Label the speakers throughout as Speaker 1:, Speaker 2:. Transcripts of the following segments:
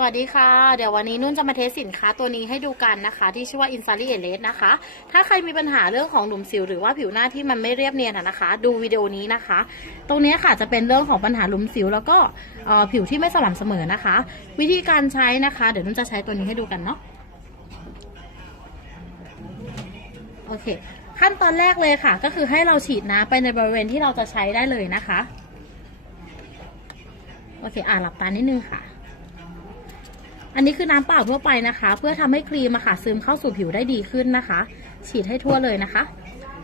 Speaker 1: สวัสดีค่ะ เดี๋ยววันนี้นุ่นจะมาเทสสินค้าตัวนี้ให้ดูกันนะคะ ที่ชื่อว่า i n s a r i e l e s นะคะ ถ้าใครมีปัญหาเรื่องของหลุมสิวหรือว่าผิวหน้าที่มันไม่เรียบเนียนนะคะ ดูวิดีโอนี้นะคะ ตรงนี้ค่ะจะเป็นเรื่องของปัญหาหลุมสิวแล้วก็ผิวที่ไม่สม่ำเสมอนะคะ วิธีการใช้นะคะ เดี๋ยวนุ่นจะใช้ตัวนี้ให้ดูกันเนาะโอเค ขั้นตอนแรกเลยค่ะ ก็คือให้เราฉีดน้ำไปในบริเวณที่เราจะใช้ได้เลยนะคะโอเคอ่าหลับตานิดนึงค่ะ อันนี้คือน้ำเปล่าทั่วไปนะคะ เพื่อทำให้ครีมอะค่ะซึมเข้าสู่ผิวได้ดีขึ้นนะคะ ฉีดให้ทั่วเลยนะคะ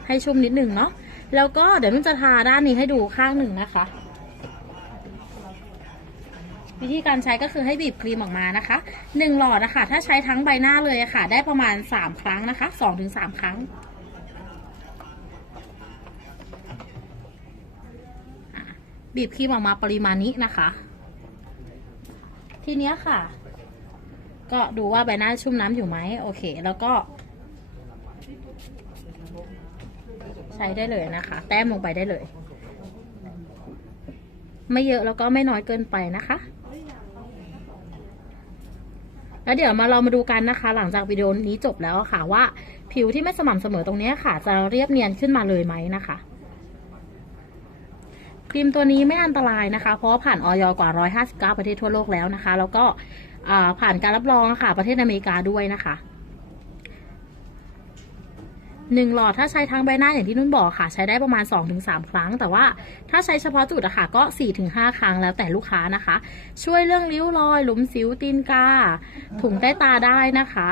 Speaker 1: ให้ชุ่มนิดหนึ่งเนาะแล้วก็เดี๋ยวนุ่นจะทาด้านนี้ให้ดูข้างหนึ่งนะคะ วิธีการใช้ก็คือให้บีบครีมออกมานะคะหนึ่งหลอดนะคะถ้าใช้ทั้งใบหน้าเลยะค่ะ ได้ประมาณสามครั้งนะคะสองถึงสามครั้งบีบครีมออกมาปริมาณนี้นะคะ ทีเนี้ยค่ะ ก็ดูว่าใบหน้าชุ่มน้ำอยู่ไหมโอเค แล้วก็ ใช้ได้เลยนะคะ แต้มลงไปได้เลย ไม่เยอะแล้วก็ไม่น้อยเกินไปนะคะ แล้วเดี๋ยวมาเรามาดูกันนะคะ หลังจากวิดีโอนี้จบแล้วค่ะว่า ผิวที่ไม่สม่ำเสมอตรงนี้ค่ะ จะเรียบเนียนขึ้นมาเลยไหมนะคะครีมตัวนี้ไม่อันตรายนะคะ เพราะผ่านออยกว่า 159 ประเทศทั่วโลกแล้วนะคะ แล้วก็ ผ่านการรับรองค่ะ ประเทศอเมริกาด้วยนะคะหนึ่งหลอดถ้าใช้ทั้งใบหน้าอย่างที่นุ่นบอกค่ะ ใช้ได้ประมาณ 2-3 ครั้ง แต่ว่าถ้าใช้เฉพาะจุดอะค่ะก็ 4-5 ครั้งแล้วแต่ลูกค้านะคะ ช่วยเรื่องริ้วรอย หลุมสิวตีนกา ถุงใต้ตาได้นะคะ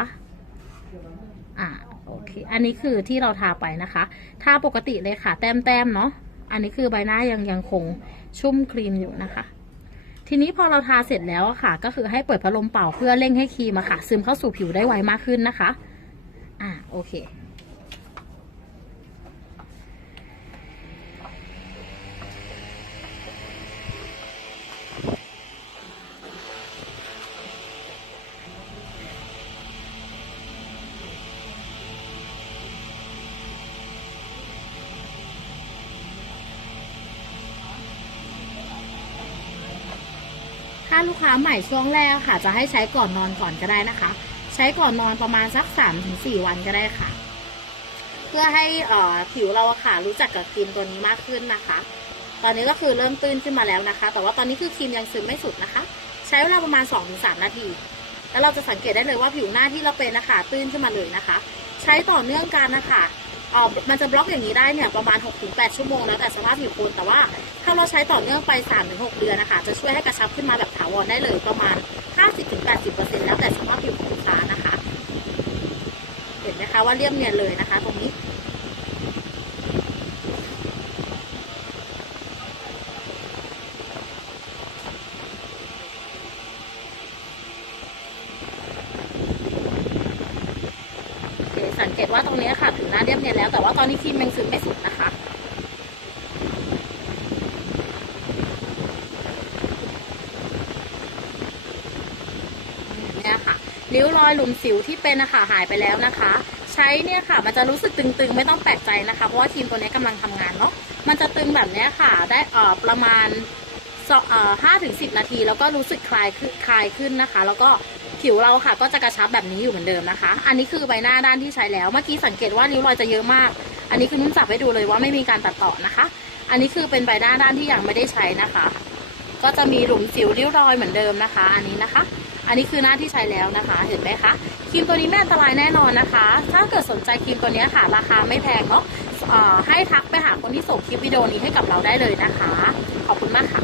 Speaker 1: อ่าโอเคอันนี้คือที่เราทาไปนะคะทาปกติเลยค่ะ แต้มๆเนาะอันนี้คือใบหน้ายังยังคงชุ่มครีมอยู่นะคะ ทีนี้พอเราทาเสร็จแล้วอะค่ะ ก็คือให้เปิดพัดลมเป่าเพื่อเร่งให้ครีมอะค่ะ ซึมเข้าสู่ผิวได้ไวมากขึ้นนะคะ อ่าโอเค ถ้าลูกค้าใหม่ช่วงแรกค่ะ จะให้ใช้ก่อนนอนก่อนก็ได้นะคะ ใช้ก่อนนอนประมาณสัก3าถึงสวันก็ได้ค่ะ เพื่อให้อ่อผิวเราค่ะรู้จักกับครีมตัวนี้มากขึ้นนะคะ ตอนนี้ก็คือเริ่มตื้นขึ้นมาแล้วนะคะ แต่ว่าตอนนี้คือครีมยังซึมไม่สุดนะคะ ใช้เวลาประมาณ 2-3 นาที แล้วเราจะสังเกตได้เลยว่าผิวหน้าที่เราเป็นนะคะตื้นขึ้นมาเลยนะคะ ใช้ต่อเนื่องกันนะคะ เออมันจะบล็อกอย่างนี้ได้เนี่ยประมาณ 6-8 ชั่วโมงแล้วแต่สภาพผิวคุณแต่ว่าถ้าเราใช้ต่อเนื่องไป 3-6 เดือนนะคะจะช่วยให้กระชับขึ้นมาแบบถาวรได้เลยประมาณ 50-80%แล้วแต่สภาพผิวของลูกค้านะคะ เห็นไหมคะว่าเรียบเนียนเลยนะคะ ตรงนี้ โอเคสังเก ตว่าตรงนี้ค่ะผิวหน้าเรียบเนียนแล้ว แต่ว่าตอนนี้ครีมยังซึมไม่สุดนะคะ เนี่ยค่ะ ริ้วรอยหลุมสิวที่เป็นนะคะหายไปแล้วนะคะ ใช้เนี่ยค่ะ มันจะรู้สึกตึงๆ ไม่ต้องแปลกใจนะคะ เพราะว่าครีมตัวนี้กำลังทำงานเนาะ มันจะตึงแบบเนี้ยค่ะ ได้ออประมาณห้าถึงสิบนาที แล้วก็รู้สึกคลายขึ้นคลายขึ้นนะคะ แล้วก็ ผิวเราค่ะก็จะกระชับแบบนี้อยู่เหมือนเดิมนะคะ อันนี้คือใบหน้าด้านที่ใช้แล้ว เมื่อกี้สังเกตว่าริ้วรอยจะเยอะมาก อันนี้คือนุ่นจับให้ดูเลยว่าไม่มีการตัดต่อนะคะ อันนี้คือเป็นใบหน้าด้านที่ยังไม่ได้ใช้นะคะ ก็จะมีหลุมสิวริ้วรอยเหมือนเดิมนะคะ อันนี้นะคะ อันนี้คือหน้าที่ใช้แล้วนะคะ เห็นไหมคะครีมตัวนี้ไม่อันตรายแน่นอนนะคะ ถ้าเกิดสนใจครีมตัวนี้ค่ะ ราคาไม่แพงเนาะให้ทักไปหาคนที่ส่งคลิปวิดีโอนี้ให้กับเราได้เลยนะคะ ขอบคุณมากค่ะ